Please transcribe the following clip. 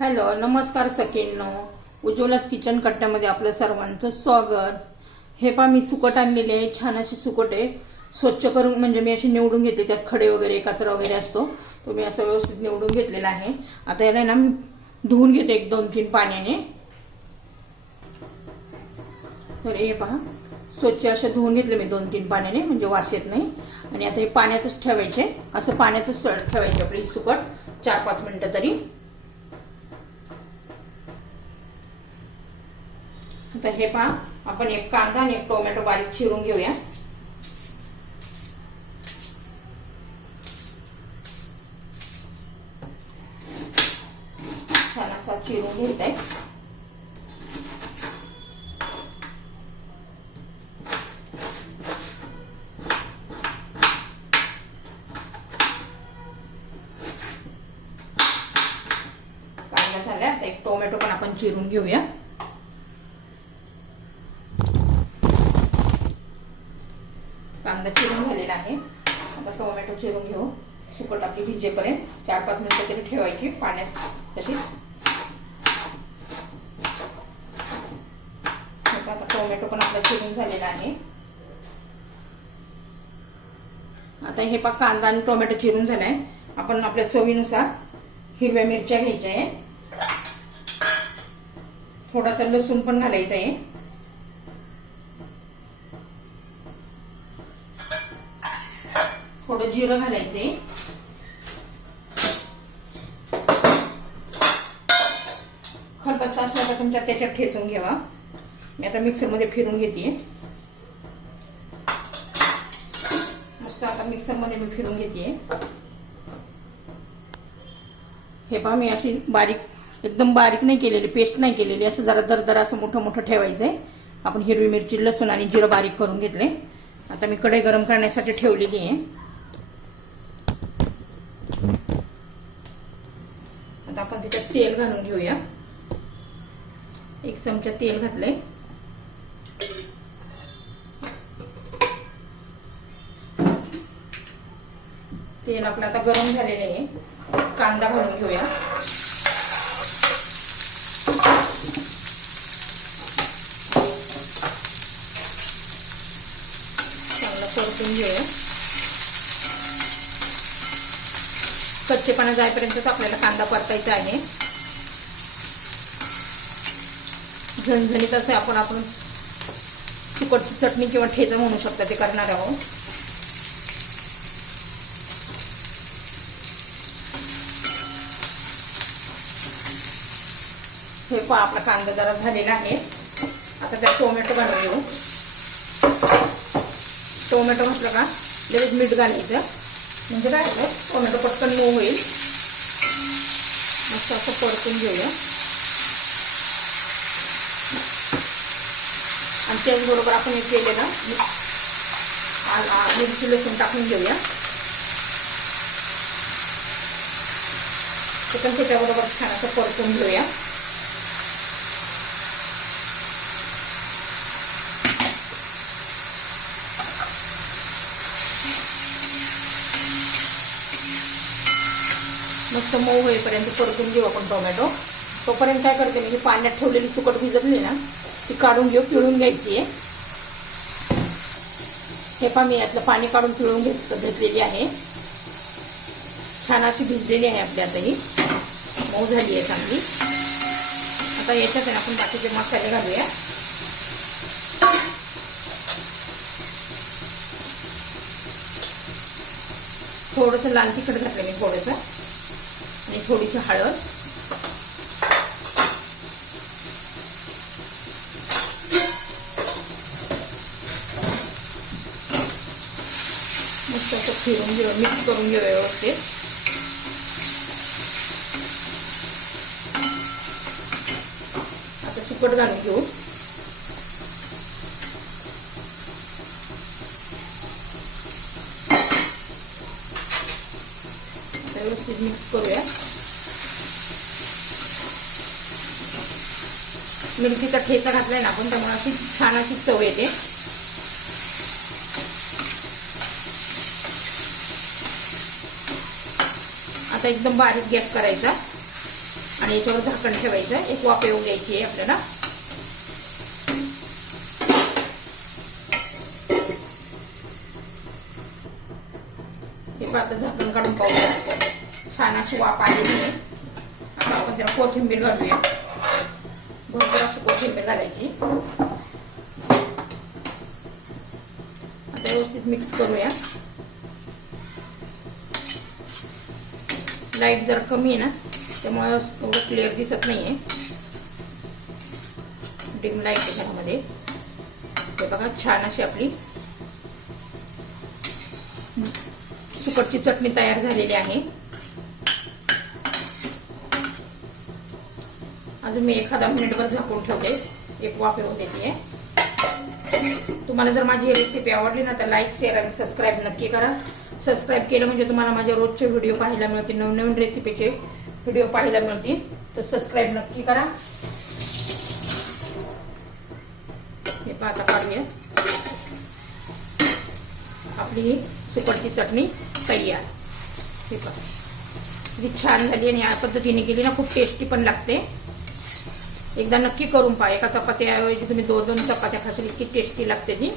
Hello नमस्कार सखींनो. उज्ज्वलाच kitchen कट्ट्यामध्ये आपलं सर्वांचं स्वागत. हे पा मी सुकट आणलेली आहे छान अशी सुकट आहे. स्वच्छ करून म्हणजे मी अशी निवडून घेतली त्यात खडे वगैरे कचरा वगैरे असतो तो मी असं व्यवस्थित निवडून घेतलेला आहे. आता याला ना मी धुवून घेते एक दोन तीन पाण्याने. तर हे पहा स्वच्छ असे धुवून घेतले मी दोन तीन पाण्याने म्हणजे वास येत नाही. आणि आता हे पाण्यातच ठेवायचे असं पाण्यातच ठेवायचे आपली सुकट चार पाच मिनटं तरी. आता हे पहा आपण एक कांदा आणि एक टोमॅटो बारीक चिरून घेऊया. छान असा चिरून घेत आहे कांदा झाला आता एक टोमॅटो पण आपण चिरून घेऊया कांदा चिरून झालेला आहे आता टोमॅटो चिरून घेऊ. सुकट आपली भिजेपर्यंत. चार पाच मिनिटं तरी ठेवायची पाण्यात. तशी. आता टोमॅटो पण आपला चिरून झालेला आहे. आता हे पा कांदा आणि टोमॅटो चिरून झालाय. आपण आपल्या चवीनुसार हिरव्या मिरच्या घ्यायच्या आहे. थोडासा लसूण पण घालायचा आहे. थोडं जिरं घालायचे खरपत्ता असला तर तुमच्या त्याच्यात ठेचून घ्यावा. मी आता मिक्सरमध्ये फिरून घेते. मस्त आता मिक्सरमध्ये मी फिरून घेते. हे पहा मी अशी बारीक एकदम बारीक नाही केलेली पेस्ट नाही केलेली. असं जरा दरदर असं मोठं मोठं ठेवायचं आहे आपण हिरवी मिरची लसूण आणि जिरं बारीक करून घेतले. आता मी कढई गरम करण्यासाठी ठेवलेली आहे. आता आपण त्याच्यात तेल घालून घेऊया. एक चमचा तेल घातलंय. तेल आपलं आता गरम झालेले आहे. कांदा घालून घेऊया. चांगलं परतून घेऊया. कच्चेपणा जायपर्यंतच आपल्याला कांदा परतायचा आहे. झणझणीत असे आपण आपण सुकटची चटणी किंवा ठेचा म्हणू शकता ते करणार आहोत. हे पहा आपला कांदा जरा झालेला आहे. आता त्यात टोमॅटो घालून घेऊ. टोमॅटो म्हटलं का लगेच मीठ घालायचं. म्हणजे काय होतं टोमॅटो पटकन मऊ होईल. मस्त असं परतून घेऊया. आणि त्याचबरोबर आपण हे केलेलं मिरची लसूण टाकून घेऊया. ते पण त्याच्याबरोबर छान असं परतून घेऊया. मस्त मऊ होईपर्यंत परतून घेऊ आपण टोमॅटो. तोपर्यंत काय करते म्हणजे पाण्यात ठेवलेली सुकट भिजतली ना ती काढून घेऊ पिळून घ्यायची आहे. हे पहा मी यातलं पाणी काढून पिळून घेत घेतलेली आहे. छान अशी भिजलेली आहे आपली आता ही. मऊ झाली आहे चांगली. आता याच्यात आहे आपण बाकीचे मसाले घालूया. थोडंसं लाल तिखट घातलं मी थोडंसं. आणि थोडीशी हळद मस्त असं फिरून घेऊ मिक्स करून घेऊ व्यवस्थित आता सुकट घालून घेऊ व्यवस्थित मिक्स करूया मिरचीचा ठेचा घातलाय ना आपण त्यामुळे अशी छान अशी चव येते. आता एकदम बारीक गॅस करायचा आणि याच्यावर झाकण ठेवायचं. एक वाफ येऊ द्यायची आहे आपल्याला. हे आता झाकण काढून पाहूया. छान अशी वाफ आलेली आहे. आता आपण त्याला कोथिंबीर घालूया. भरपूर अशी कोथिंबीर टाकायची आता व्यवस्थित मिक्स करूया. लाइट जरा कमी आहे ना त्यामुळे एवढं क्लिअर दिसत नाही आहे डिम लाइट आहे ते बघा छान अशी आपली सुकटची चटणी तयार झालेली आहे. अजून मी एखादा मिनिटभर झाकून ठेवले एक वाफ येऊन देते. तुम्हाला जर माझी रेसिपी आवडली ना तर लाईक शेअर आणि सबस्क्राईब नक्की करा. सबस्क्राईब केलं म्हणजे तुम्हाला माझ्या रोजचे व्हिडिओ पाहायला मिळतील नवनवीन रेसिपीचे व्हिडिओ पाहायला मिळतील. तर सबस्क्राईब नक्की करा. हे पाहता काढूया आपली ही सुपटची चटणी तयार. हे पहा. किती छान झाली आणि या पद्धतीने केली ना खूप टेस्टी पण लागते. एकदा नक्की करून पहा. एका चपात्या तुम्ही दोन दोन चपात्या खाशील इतकी टेस्टी लागते ती.